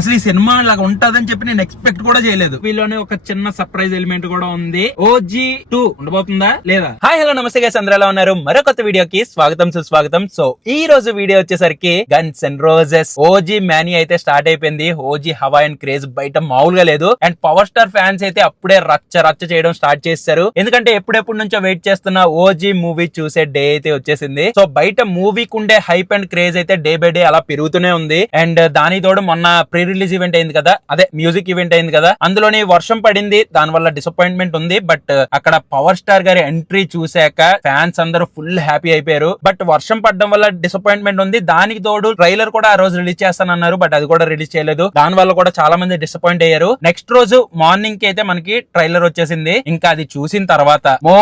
అసలు ఈ సినిమా లాగా ఉంటదని చెప్పి నేను ఎక్స్పెక్ట్ కూడా చేయలేదు. వీళ్ళనే ఒక చిన్న సర్ప్రైజ్ ఎలిమెంట్ కూడా ఉంది. ఓజీ టూ ఉండబోతుందా? లేదా? హాయ్ హలో నమస్తే గైస్ అందరూ ఎలా ఉన్నారు? మరో కొత్త వీడియోకి స్వాగతం సుస్వాగతం. సో ఈ రోజు వీడియో వచ్చేసరికి Guns and Roses OG mania అయితే స్టార్ట్ అయిపోయింది. ఓజీ హవా అండ్ క్రేజ్ బయట మామూలుగా లేదు. అండ్ పవర్ స్టార్ ఫ్యాన్స్ అయితే అప్పుడే రచ్చ రచ్చ చేయడం స్టార్ట్ చేశారు. ఎందుకంటే ఎప్పుడెప్పుడు నుంచో వెయిట్ చేస్తున్న ఓజీ మూవీ చూసే డే అయితే వచ్చేసింది. సో బయట మూవీకి ఉండే హైప్ అండ్ క్రేజ్ అయితే డే బై డే అలా పెరుగుతూనే ఉంది. అండ్ దాని తోడు మొన్న ప్రీ రిలీజ్ ఈవెంట్ అయింది కదా అదే మ్యూజిక్ ఈవెంట్ అయింది కదా అందులోని వర్షం పడింది దాని uh, వల్ల డిసప్పాయింట్మెంట్ ఉంది బట్ అక్కడ పవర్ స్టార్ గారి ఎంట్రీ చూశాక ఫ్యాన్స్ అందరూ ఫుల్ హ్యాపీ అయిపోయారు. బట్ వర్షం పడడం వల్ల డిసప్పాయింట్మెంట్ ఉంది. దానికి తోడు ట్రైలర్ కూడా ఆ రోజు రిలీజ్ చేస్తానన్నారు బట్ అది కూడా రిలీజ్ చేయలేదు. దాని వల్ల కూడా చాలా మంది డిసప్పాయింట్ అయ్యారు. నెక్స్ట్ రోజు మార్నింగ్కి అయితే మనకి ట్రైలర్ వచ్చేసింది. ఇంకా అది చూసిన తర్వాత మో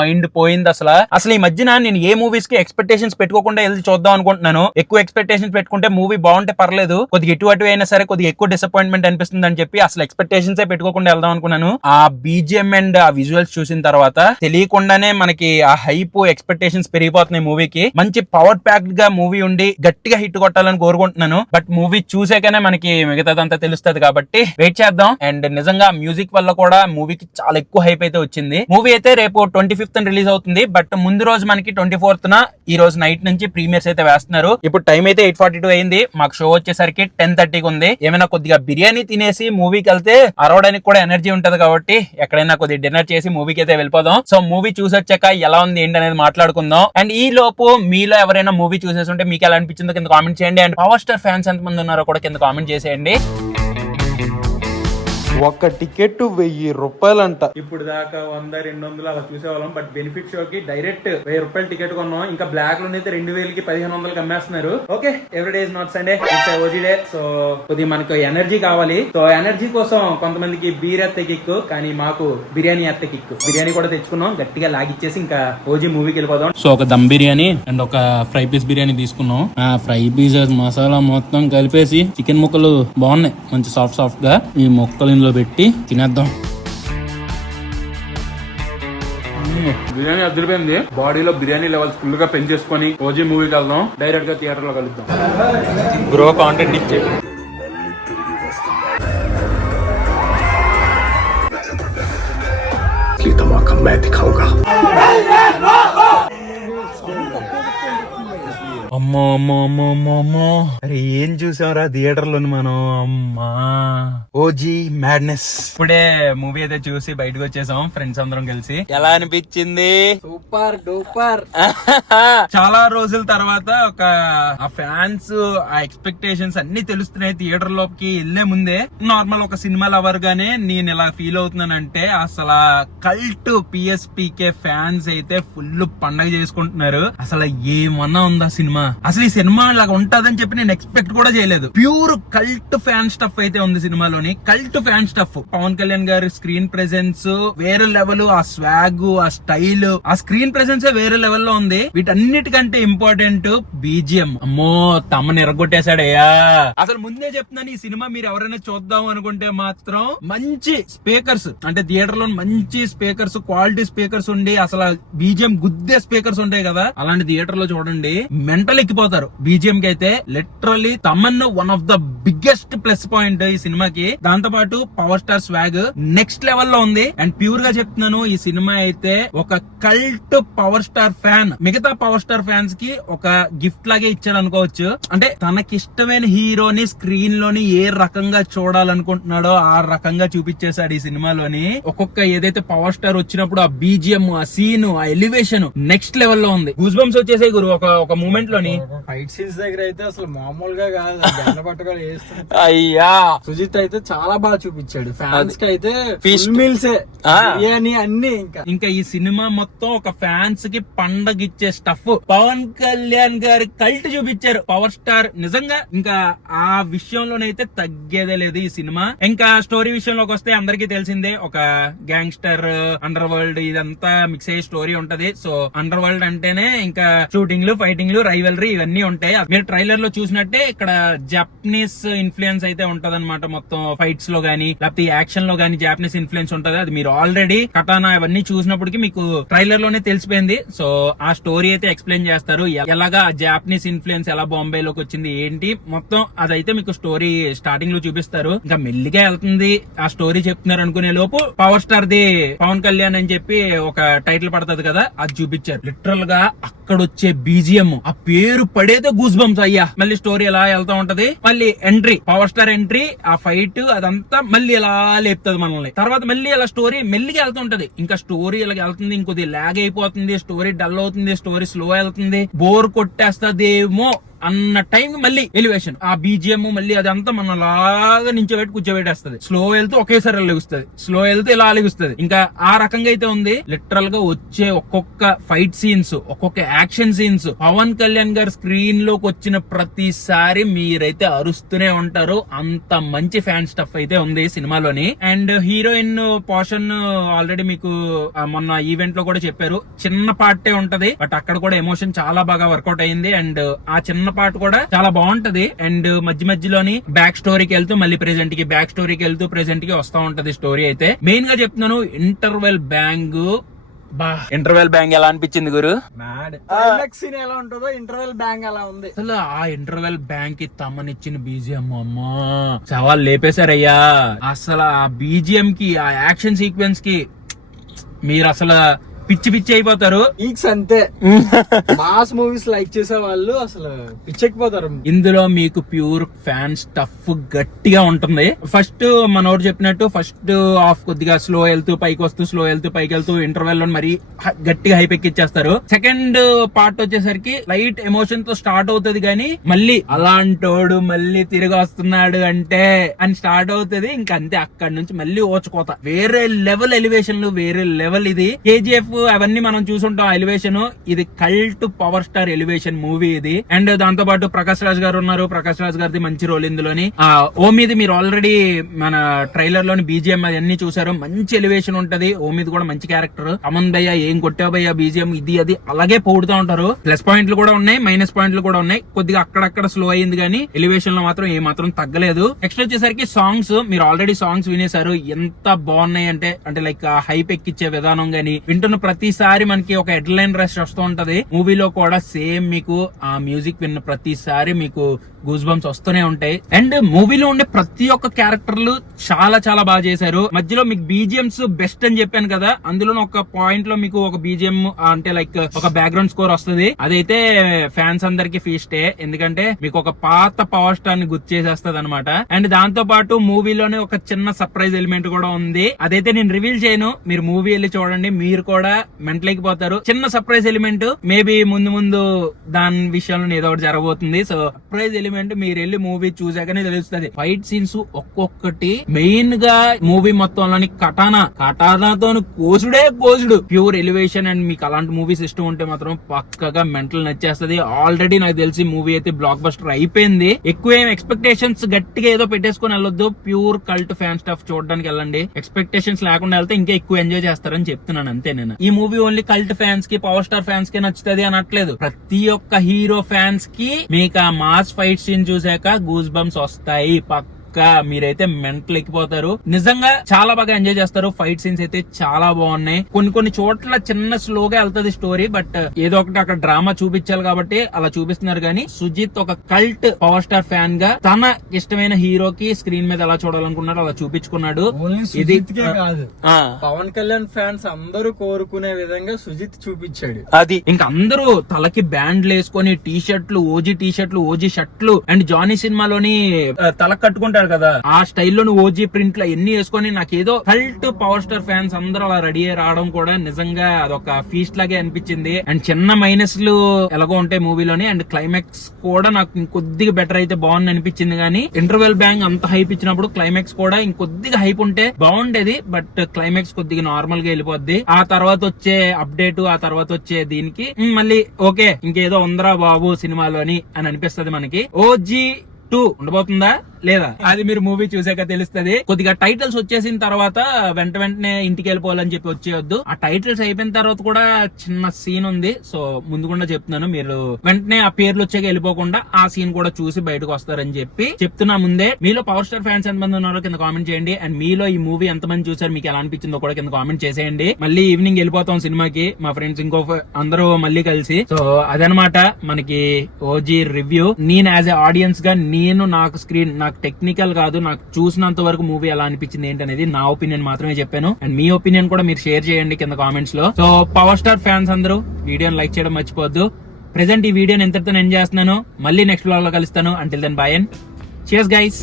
మైండ్ పోయింది అసలు. అసలు ఈ మధ్యన నేను ఏ మూవీస్కి ఎక్స్పెక్టేషన్స్ పెట్టుకోకుండా వెళ్ళి చూద్దాం అనుకుంటున్నాను. ఎక్కువ ఎక్స్పెక్టేషన్స్ పెట్టుకుంటే మూవీ బాగుంటే పర్లేదు. కొద్దిగా ఇటు అటు అయినా సరే కొద్దిగా ఎక్కువ డిసప్పాయింట్మెంట్ అనిపిస్తుంది అని చెప్పి అసలు ఎక్స్పెక్టేషన్స్ పెట్టుకోకుండా వెళ్దాం అనుకున్నాను. ఆ బీజిఎం అండ్ ఆ విజువల్స్ చూసిన తర్వాత తెలియకుండానే మనకి ఆ హైప్ ఎక్స్పెక్టేషన్స్ పెరిగిపోతున్నాయి మూవీకి మంచి పవర్ ప్యాక్డ్గా మూవీ ఉండి గట్టిగా హిట్ కొట్టాలని కోరుకుంటున్నాను. బట్ మూవీ చూసాకనే మనకి మిగతాదంతా తెలుస్తుంది కాబట్టి వెయిట్ చేద్దాం. అండ్ నిజంగా మ్యూజిక్ వల్ల కూడా మూవీకి చాలా ఎక్కువ హైప్ అయితే వచ్చింది. మూవీ అయితే రేపు ట్వంటీ ఫిఫ్త్ రిలీజ్ అవుతుంది. బట్ ముందు రోజు మనకి ట్వంటీ ఫోర్త్ ఈ రోజు నైట్ నుంచి ప్రీమియర్స్ అయితే వేస్తున్నారు. ఇప్పుడు టైం అయితే ఎయిట్ ఫార్టీ టూ అయింది. మాకు షో వచ్చేసరికి టెన్ థర్టీకి ఉంది. ఏమైనా కొద్దిగా బిర్యానీ తినేసి మూవీకి వెళ్తే అరవడానికి కూడా ఎనర్జీ ఉంటది కాబట్టి ఎక్కడైనా కొద్దిగా డిన్నర్ చేసి మూవీకి అయితే వెళ్ళిపోదాం. సో మూవీ చూసొచ్చాక ఎలా ఉంది ఏంటి అనేది మాట్లాడుకుందాం. అండ్ ఈ లోపు మీలో ఎవరైనా మూవీ చూసేసి ఉంటే మీకు ఎలా అనిపించిందో కింద కామెంట్ చేయండి. అండ్ పవర్ స్టార్ ఫ్యాన్స్ ఎంతమంది ఉన్నారో కూడా కింద కామెంట్ చేసేయండి. ఒక టికెట్ వెయ్యి రూపాయలంట. ఇప్పుడు దాకా వంద రెండు వందలు అలా చూసేవాళ్ళం. బట్ బెనిఫిట్ షోకి డైరెక్ట్ వెయ్యి రూపాయల టికెట్ కొన్నాం. ఇంకా బ్లాక్లో అయితే రెండు వేలకి పదిహేను వందలకి అమ్మేస్తున్నారు. Okay every day is not Sunday it's OG day so కొద్దిగా మనకు ఎనర్జీ కావాలి. సో ఎనర్జీ కోసం కొంతమందికి బీర్ ఎత్తే కిక్కు కానీ మాకు బిర్యానీ ఎత్తే కిక్కు. బిర్యానీ కూడా తెచ్చుకున్నాం. గట్టిగా లాగిచ్చేసి ఇంకా ఓజీ మూవీకి వెళ్ళిపోదాం. సో ఒక దమ్ బిర్యానీ అండ్ ఒక ఫ్రై పీస్ బిర్యానీ తీసుకున్నాం. ఆ ఫ్రై పీస్ మసాలా మొత్తం కలిపేసి చికెన్ ముక్కలు బాగున్నాయి. మంచి సాఫ్ట్ సాఫ్ట్గా. ఈ ముక్కలు ఇందులో పెట్టి తినేద్దాం బిర్యానీ అదిరిపోయింది బాడీలో బిర్యానీ లెవెల్స్ ఫుల్ గా పెంచేసుకొని ఓజీ మూవీకి వెళ్దాం డైరెక్ట్ గా థియేటర్ లో కలుద్దాం బ్రో కాంటెంట్ ఇచ్చే ये धमाका मैं दिखाऊंगा అమ్మో అమ్మో అమ్మో అమ్మో అమ్మో. అరే ఏం చూసాంరా థియేటర్లో మనం? అమ్మా. OG madness. ఇప్పుడే మూవీ అయితే చూసి బయటకు వచ్చేసాం ఫ్రెండ్స్ అందరం కలిసి. ఎలా అనిపించింది? Super duper. చాలా రోజుల తర్వాత ఒక ఆ ఫ్యాన్స్ ఆ ఎక్స్పెక్టేషన్స్ అన్ని తెలుస్తున్నాయి థియేటర్లోకి వెళ్ళే ముందే. నార్మల్ ఒక సినిమా లవర్ గానే నేను ఇలా ఫీల్ అవుతున్నానంటే అసలు కల్ట్ పిఎస్పీకే ఫ్యాన్స్ అయితే ఫుల్ పండగ చేసుకుంటున్నారు. అసలు ఏమన్నా ఉందా సినిమా? అసలు ఈ సినిమా లాగా ఉంటదని చెప్పి నేను ఎక్స్పెక్ట్ కూడా చేయలేదు. ప్యూర్ కల్ట్ ఫ్యాన్ స్టఫ్ అయితే ఉంది సినిమాలోని. Cult fan stuff Pawan Kalyan గారి స్క్రీన్ ప్రెసెన్స్ వేరే లెవెల్ ఆ స్వాగ్ ఆ స్టైల్ ఆ స్క్రీన్ ప్రెసెన్స్ వేరే లెవెల్లో ఉంది. వీటన్నిటికంటే ఇంపార్టెంట్ బీజిఎం అమ్మో తమ్మని ఎరగొట్టేశాడయ్యా అసలు ముందే చెప్తున్నాను ఈ సినిమా మీరు ఎవరైనా చూద్దాం అనుకుంటే మాత్రం మంచి స్పీకర్స్ అంటే థియేటర్లో మంచి స్పీకర్స్ క్వాలిటీ స్పీకర్స్ ఉండి అసలు బీజిఎం గుద్దే స్పీకర్స్ ఉంటాయి కదా. అలాంటి థియేటర్లో చూడండి. మెంటల్ ఎక్కిపోతారు బీజిఎం కి అయితే literally Thaman one of the biggest plus point ఈ సినిమాకి. దాంతో పాటు పవర్ స్టార్ స్వాగ్ నెక్స్ట్ లెవెల్లో ఉంది. అండ్ ప్యూర్గా చెప్తున్నాను ఈ సినిమా అయితే ఒక కల్ట్ పవర్ స్టార్ ఫ్యాన్ మిగతా పవర్ స్టార్ ఫ్యాన్స్కి ఒక గిఫ్ట్ లాగే ఇచ్చాడు అనుకోవచ్చు. అంటే తనకిష్టమైన హీరోని స్క్రీన్లోని ఏ రకంగా చూడాలనుకుంటున్నాడో ఆ రకంగా చూపించేశాడు ఈ సినిమాలోని. ఒక్కొక్క ఏదైతే పవర్ స్టార్ వచ్చినప్పుడు ఆ బీజిఎం ఆ సీన్ ఆ ఎలివేషన్ నెక్స్ట్ లెవెల్లో ఉంది. గూస్ బంప్స్ వచ్చేసాయి గురు ఒక ఒక మూమెంట్లోని. ఫైట్ సీన్స్ దగ్గర అయితే అసలు మామూలుగా కాదు. పట్టుకొని అయ్యా. సుజిత్ అయితే చాలా బాగా చూపించాడు. ఫ్యాన్స్కి అయితే. Full meals. బిర్యానీ అన్ని ఇంకా. ఇంకా ఈ సినిమా మొత్తం ఒక ఫ్యాన్స్కి పండగ ఇచ్చే స్టఫ్ పవన్ కళ్యాణ్ గారి కల్ట్ చూపించారు. పవర్ స్టార్ నిజంగా ఇంకా ఆ విషయంలోనైతే తగ్గేదే లేదు ఈ సినిమా. ఇంకా స్టోరీ విషయంలోకి వస్తే అందరికీ తెలిసిందే ఒక గ్యాంగ్స్టర్ అండర్ వరల్డ్ ఇదంతా మిక్స్ అయ్యే స్టోరీ ఉంటది. సో అండర్ వరల్డ్ అంటేనే ఇంకా షూటింగ్లు ఫైటింగ్లు రైవలరీ స్టోరీ ఇవన్నీ ఉంటాయి. మీరు ట్రైలర్లో చూసినట్టే ఇక్కడ జపనీస్ ఇన్ఫ్లుయెన్స్ అయితే ఉంటదన్నమాట మొత్తం ఫైట్స్లో గానీ లేకపోతే యాక్షన్లో గానీ జాపనీస్ ఇన్ఫ్లుయెన్స్ ఉంటది. అది మీరు ఆల్రెడీ కటానా అవన్నీ చూసినప్పటికీ మీకు ట్రైలర్లోనే తెలిసిపోయింది. సో ఆ స్టోరీ అయితే ఎక్స్ప్లెయిన్ చేస్తారు. ఎలాగా జాపనీస్ ఇన్ఫ్లుయెన్స్ ఎలా బాంబేలోకి వచ్చింది ఏంటి? మొత్తం అదైతే మీకు స్టోరీ స్టార్టింగ్లో చూపిస్తారు. ఇంకా మెల్లిగా వెళ్తుంది. ఆ స్టోరీ చెప్తున్నారు అనుకునే లోపు power star the Pawan Kalyan అని చెప్పి ఒక టైటిల్ పడుతుంది కదా అది చూపించారు. లిటరల్గా అక్కడ వచ్చే బీజిఎం. ఆ పేరు పడేదే గూస్ బంప్స్ అయ్యా. మళ్ళీ స్టోరీ ఎలా వెళ్తా ఉంటది? మళ్ళీ ఎంట్రీ పవర్ స్టార్ ఎంట్రీ ఆ ఫైట్ అదంతా మళ్ళీ ఎలా లేపుతుంది మనల్ని. తర్వాత మళ్ళీ అలా స్టోరీ మెల్లిగా వెళ్తూ ఉంటది. ఇంకా స్టోరీ ఇలా వెళ్తుంది ఇంకొద్ది లాగ్ అయిపోతుంది స్టోరీ డల్ అవుతుంది స్టోరీ స్లో వెళ్తుంది బోర్ కొట్టేస్తదేమో. అన్న టైం మళ్ళీ ఎలివేషన్ ఆ బీజిఎం మళ్ళీ అదంతా మన లాగా నించోబెట్టి కూర్చోబెట్టేస్తుంది. స్లో వెళ్తే ఒకేసారి లెగుస్తుంది స్లో వెళ్తే ఇలా లెగుస్తుంది ఇంకా ఆ రకంగా అయితే ఉంది. లిటరల్గా వచ్చే ఒక్కొక్క ఫైట్ సీన్స్ ఒక్కొక్క యాక్షన్ సీన్స్ పవన్ కళ్యాణ్ గారు స్క్రీన్లోకి వచ్చిన ప్రతిసారి మీరైతే అరుస్తూనే ఉంటారు. అంత మంచి ఫ్యాన్ స్టఫ్ అయితే ఉంది సినిమాలోని. అండ్ హీరోయిన్ పోషన్ ఆల్రెడీ మీకు మొన్న ఈవెంట్లో కూడా చెప్పారు. చిన్న పార్టే ఉంటది బట్ అక్కడ కూడా ఎమోషన్ చాలా బాగా వర్కౌట్ అయింది. అండ్ ఆ చిన్న పార్ట్ కూడా చాలా బాగుంటది. అండ్ మధ్య మధ్యలోని బ్యాక్ స్టోరీకి వెళ్తూ మళ్ళీ ప్రెసెంట్కి బ్యాక్ స్టోరీకి వెళ్తూ ప్రెసెంట్కి వస్తా ఉంటది స్టోరీ అయితే. మెయిన్గా చెప్తున్నాను ఇంటర్వెల్ బ్యాంగ్ బా. ఇంటర్వెల్ బ్యాంగ్ ఎలా అనిపించింది గురు? సీన్ ఎలా ఉంటుందో ఇంటర్వెల్ బ్యాంగ్ అలా ఉంది. అసలు ఆ ఇంటర్వెల్ బ్యాంక్కి తమ్మనిచ్చిన బీజిఎం అమ్మా. సవాల్ లేపేశారయ్యా. అసలు ఆ బీజిఎం కి ఆ యాక్షన్ సీక్వెన్స్కి మీరు అసలు పిచ్చి పిచ్చి అయిపోతారు. ఈక్స్ అంతే. మాస్ మూవీస్ లైక్ చేసే వాళ్ళు అసలు పిచ్చెక్కిపోతారు. ఇందులో మీకు ప్యూర్ ఫ్యాన్ స్టఫ్ గట్టిగా ఉంటుంది. ఫస్ట్ మనోడు చెప్పినట్టు ఫస్ట్ ఆఫ్ కొద్దిగా స్లో వెళ్తూ పైకి వస్తూ స్లో వెళ్తూ పైకి వెళ్తూ ఇంటర్వెల్లో మరి హ- గట్టిగా హైప్ ఎక్కిచ్చేస్తారు. సెకండ్ పార్ట్ వచ్చేసరికి లైట్ ఎమోషన్తో స్టార్ట్ అవుతుంది కానీ మళ్ళీ అలాంటోడు మళ్ళీ తిరిగి వస్తున్నాడు అంటే అని స్టార్ట్ అవుతుంది. ఇంకా అంతే అక్కడి నుంచి మళ్ళీ ఓచుకోత. వేరే లెవెల్ ఎలివేషన్లు వేరే లెవెల్ ఇది. కేజీఎఫ్ అవన్నీ మనం చూసుంటాం ఎలివేషన్ ఇది cult power star elevation movie ఇది. అండ్ దాంతో పాటు ప్రకాష్ రాజ్ గారు ఉన్నారు. ప్రకాష్ రాజ్ గారిది మంచి రోల్ ఇందులోని. ఓ ఓమిది మీరు ఆల్రెడీ మన ట్రైలర్లోని బీజిఎం అన్ని చూసారు మంచి ఎలివేషన్ ఉంటది. ఓమిది కూడా మంచి క్యారెక్టర్ అమన్ భయ్య ఏం కొట్టాబయ్య బీజిఎం ఇది అది అలాగే పోడుతూ ఉంటారు. ప్లస్ పాయింట్లు కూడా ఉన్నాయి మైనస్ పాయింట్లు కూడా ఉన్నాయి. కొద్దిగా అక్కడక్కడ స్లో అయింది కానీ ఎలివేషన్లో మాత్రం ఏ మాత్రం తగ్గలేదు. నెక్స్ట్ వచ్చేసరికి సాంగ్స్ మీరు ఆల్రెడీ సాంగ్స్ వినేశారు. ఎంత బాగున్నాయి అంటే అంటే లైక్ హైప్ ఎక్కిచ్చే విధానం గానీ వింటున్న ప్రతిసారి మనకి ఒక హెడ్లైన్ రష్ వస్తూ ఉంటది. మూవీలో కూడా సేమ్ మీకు ఆ మ్యూజిక్ విన్న ప్రతిసారి మీకు గూస్ బంప్స్ వస్తూనే ఉంటాయి. అండ్ మూవీలో ఉండే ప్రతి ఒక్క క్యారెక్టర్లు చాలా చాలా బాగా చేశారు. మధ్యలో మీకు బీజిఎంస్ బెస్ట్ అని చెప్పాను కదా అందులో ఒక పాయింట్లో మీకు ఒక బీజిఎం అంటే లైక్ ఒక బ్యాక్గ్రౌండ్ స్కోర్ వస్తుంది. అదైతే ఫ్యాన్స్ అందరికి ఫీస్టే ఎందుకంటే మీకు ఒక పాత పవర్ స్టార్ని గుర్తు చేసేస్తుంది అనమాట అండ్ దాంతో పాటు మూవీలోనే ఒక చిన్న సర్ప్రైజ్ ఎలిమెంట్ కూడా ఉంది. అదైతే నేను రివీల్ చేయను. మీరు మూవీ వెళ్ళి చూడండి. మీరు కూడా మెంటలైపోతారు చిన్న సర్ప్రైజ్ ఎలిమెంట్ మేబీ ముందు ముందు దాని విషయంలో ఏదో ఒకటి జరగబోతుంది. సో సర్ప్రైజ్ ఎలిమెంట్ మీరు వెళ్ళి మూవీ చూసాకనే తెలుస్తుంది. ఫైట్ సీన్స్ ఒక్కొక్కటి మెయిన్గా మూవీ మొత్తంలోని కటానా. కటానాతో కోసుడే కోసుడు. ప్యూర్ ఎలివేషన్ అండ్ మీకు అలాంటి మూవీస్ ఇష్టం ఉంటే మాత్రం పక్కగా మెంటల్ నచ్చేస్తది. ఆల్రెడీ నాకు తెలిసి మూవీ అయితే బ్లాక్ బస్టర్ అయిపోయింది. ఎక్కువ ఏం ఎక్స్పెక్టేషన్స్ గట్టిగా ఏదో పెట్టేసుకొని వెళ్ళొద్దు. ప్యూర్ కల్ట్ ఫ్యాన్ స్టఫ్ చూడడానికి వెళ్ళండి. ఎక్స్పెక్టేషన్స్ లేకుండా వెళ్తే ఇంకా ఎక్కువ ఎంజాయ్ చేస్తారని చెప్తున్నాను అంతే నేను. ఈ ఈ మూవీ ఓన్లీ కల్ట్ ఫ్యాన్స్కి పవర్ స్టార్ ఫ్యాన్స్కి నచ్చుతుంది అనట్లేదు. ప్రతి ఒక్క హీరో ఫ్యాన్స్కి మీకు ఆ మాస్ ఫైట్ సీన్ చూసాక గూస్ బంప్స్ వస్తాయి. పక్క మీరైతే మెంటల్ ఎక్కిపోతారు. నిజంగా చాలా బాగా ఎంజాయ్ చేస్తారు. ఫైట్ సీన్స్ అయితే చాలా బాగున్నాయి. కొన్ని కొన్ని చోట్ల చిన్న స్లోగా వెళ్తది స్టోరీ బట్ ఏదో ఒకటి అక్కడ డ్రామా చూపించాలి కాబట్టి అలా చూపిస్తున్నారు కానీ సుజిత్ ఒక కల్ట్ పవర్ స్టార్ ఫ్యాన్గా తన ఇష్టమైన హీరోకి స్క్రీన్ మీద ఎలా చూడాలనుకున్నాడు అలా చూపించుకున్నాడు. ఇది పవన్ కళ్యాణ్ ఫ్యాన్స్ అందరూ కోరుకునే విధంగా సుజిత్ చూపించాడు. అది ఇంకా అందరూ తలకి బ్యాండ్లు వేసుకొని టీ షర్ట్లు ఓజీ టీ షర్ట్లు ఓజీ షర్ట్లు అండ్ జానీ సినిమాలోని తల కట్టుకుంటారు కదా. ఆ స్టైల్లోని ఓజీ ప్రింట్లు ఎన్ని వేసుకొని నాకు ఏదో కల్ట్ పవర్ స్టార్ ఫ్యాన్స్ అందరూ అలా రెడీ అయ్యి రావడం కూడా నిజంగా అదొక ఫీస్ట్ లాగే అనిపించింది. అండ్ చిన్న మైనస్లు ఎలాగో ఉంటాయి మూవీలోని అండ్ క్లైమాక్స్ కూడా నాకు ఇంకొద్దిగా బెటర్ అయితే బాగుంది అనిపించింది కానీ ఇంటర్వెల్ బ్యాంగ్ అంత హైప్ ఇచ్చినప్పుడు క్లైమాక్స్ కూడా ఇంకొద్దిగా హైప్ ఉంటే బాగుండేది బట్ క్లైమాక్స్ కొద్దిగా నార్మల్గా వెళ్ళిపోద్ది. ఆ తర్వాత వచ్చే అప్డేట్ ఆ తర్వాత వచ్చే దీనికి మళ్ళీ ఓకే ఇంకేదో ఉందరా బాబు సినిమాలోని అని అనిపిస్తుంది మనకి. ఓజీ టూ ఉండబోతుందా? లేదా? అది మీరు మూవీ చూసాక తెలుస్తుంది. కొద్దిగా టైటిల్స్ వచ్చేసిన తర్వాత వెంట వెంటనే ఇంటికి వెళ్ళిపోవాలని చెప్పి వచ్చేయొద్దు. ఆ టైటిల్స్ అయిపోయిన తర్వాత కూడా చిన్న సీన్ ఉంది. సో ముందుకుండా చెప్తున్నాను. మీరు వెంటనే ఆ పేర్లు వచ్చాక వెళ్ళిపోకుండా ఆ సీన్ కూడా చూసి బయటకు వస్తారని చెప్పి చెప్తున్నా ముందే. మీలో పవర్ స్టార్ ఫ్యాన్స్ ఎంతమంది ఉన్నారో కింద కామెంట్ చేయండి. అండ్ మీలో ఈ మూవీ ఎంతమంది చూసారు మీకు ఎలా అనిపించిందో కూడా కింద కామెంట్ చేసేయండి. మళ్ళీ ఈవినింగ్ వెళ్ళిపోతాం సినిమాకి. మా ఫ్రెండ్స్ ఇంకో అందరూ మళ్ళీ కలిసి. సో అదనమాట మనకి ఓజీ రివ్యూ నేను యాజ్ ఎ ఆడియన్స్గా నేను నాకు స్క్రీన్ నాకు టెక్నికల్ కాదు నాకు చూసినంత వరకు మూవీ ఎలా అనిపించింది ఏంటనేది నా ఒపీనియన్ మాత్రమే చెప్పాను. అండ్ మీ ఒపీనియన్ కూడా మీరు షేర్ చేయండి కింద కామెంట్స్లో. సో పవర్ స్టార్ ఫ్యాన్స్ అందరూ వీడియోని లైక్ చేయడం మర్చిపోద్దు ప్రెసెంట్ ఈ వీడియోని ఎంతటితో ఎండ్ చేస్తున్నాను. మళ్ళీ నెక్స్ట్ వ్లాగ్లో కలుస్తాను. అంటిల్ దెన్ బాయ్ అండ్ చేస్ గైస్